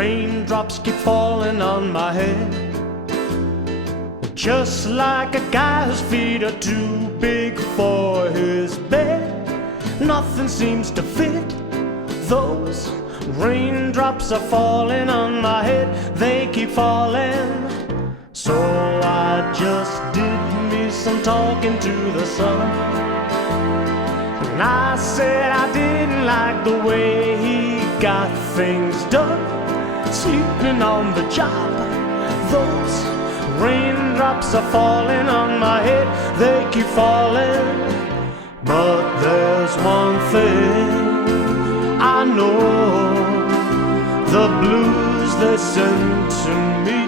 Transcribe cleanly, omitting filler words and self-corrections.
Raindrops keep falling on my head, just like a guy whose feet are too big for his bed. Nothing seems to fit. Those raindrops are falling on my head, they keep falling. So I just did me some talking to the sun, and I said I didn't like the way he got things done, sleeping on the job. Those raindrops are falling on my head, they keep falling. But there's one thing I know, the blues they sent to me